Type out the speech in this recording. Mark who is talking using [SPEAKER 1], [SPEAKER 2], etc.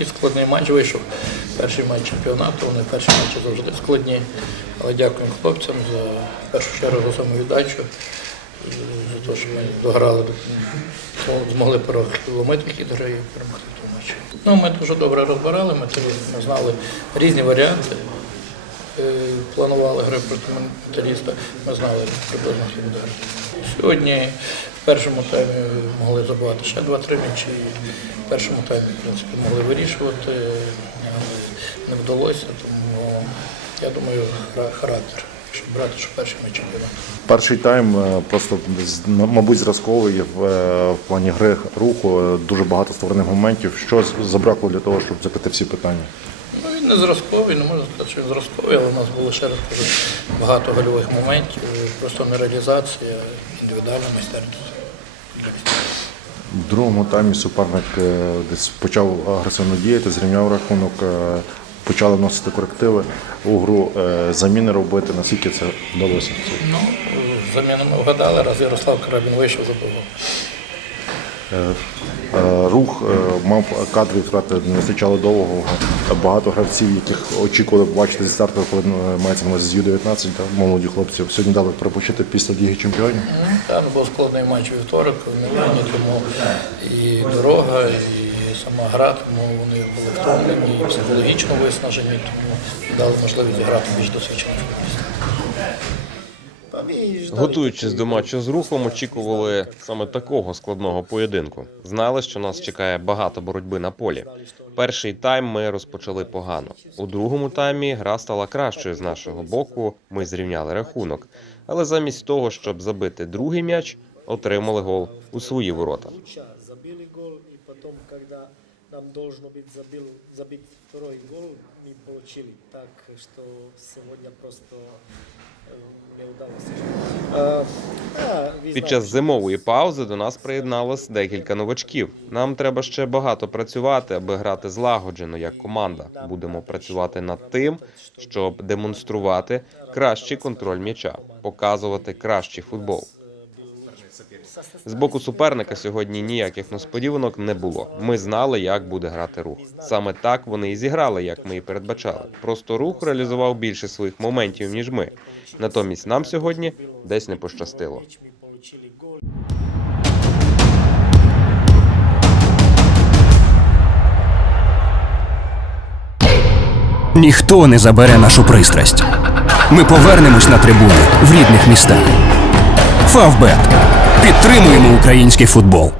[SPEAKER 1] І складний матч вийшов. Перший матч чемпіонату, вони перші матчі завжди складні. Але дякуємо хлопцям за в першу чергу за самовіддачу, за те, що ми дограли, змогли переломити хід гри і перемогти в тому матчі. Ну, ми дуже добре розбирали металіст, ми знали різні варіанти. Планували гри проти металіста, ми знали приблизно, хто буде грати. Сьогодні в першому таймі могли забивати ще два-три м'ячі. В першому таймі, в принципі, могли вирішувати, але не вдалося, тому я думаю, характер, щоб брати, що перший матч чемпіонату.
[SPEAKER 2] Перший тайм е, просто мабуть зразковий в, е, в плані гри руху. Дуже багато створених моментів. Що забракло для того, щоб закрити всі питання?
[SPEAKER 1] Він не зразковий, не можна сказати, що він зразковий, але у нас було ще раз кажу, багато гольових моментів, просто не реалізація, індивідуальна майстерність.
[SPEAKER 2] В другому таймі суперник е, десь почав агресивно діяти, зрівняв рахунок, е, почали вносити корективи у гру, е, заміни робити. Наскільки це вдалося?
[SPEAKER 1] Ну, замінами вгадали, раз Ярослав Карабін вийшов, забував.
[SPEAKER 2] Е, Рух е, мав кадрові втрати, не вистачало довго. Багато гравців, яких очікували побачити зі старту, коли е, мається на з Ю-19, та, молоді хлопців. Сьогодні дали пропочити після Ліги Чемпіонів.
[SPEAKER 1] Ну, Там був складний матч вівторок в Мілані, тому і дорога, і сама гра, тому вони були втомлені, і психологічно виснажені, тому дали можливість грати більш досвідчених футболістів.
[SPEAKER 3] Готуючись до матчу з рухом, очікували саме такого складного поєдинку. Знали, що нас чекає багато боротьби на полі. Перший тайм ми розпочали погано. У другому таймі гра стала кращою з нашого боку. Ми зрівняли рахунок. Але замість того, щоб забити другий м'яч, отримали гол у свої ворота
[SPEAKER 4] Луча забили гол, и потом, когда нам должно быть забил, забить второй гол, мы получили. Так что сегодня просто э, не удалось. А, да, вы
[SPEAKER 3] Під
[SPEAKER 4] знаете,
[SPEAKER 3] час зимової паузи до нас приєдналось декілька новачків. Нам треба ще багато працювати, аби грати злагоджено як команда. Будемо працювати над тим, щоб демонструвати кращий контроль м'яча, показувати кращий футбол. З боку суперника сьогодні ніяких несподіванок не було. Ми знали, як буде грати рух. Саме так вони і зіграли, як ми і передбачали. Просто рух реалізував більше своїх моментів ніж ми. Натомість нам сьогодні десь не пощастило.
[SPEAKER 5] Ніхто не забере нашу пристрасть. Ми повернемось на трибуни в рідних містах. Фавбет. Підтримуємо український футбол.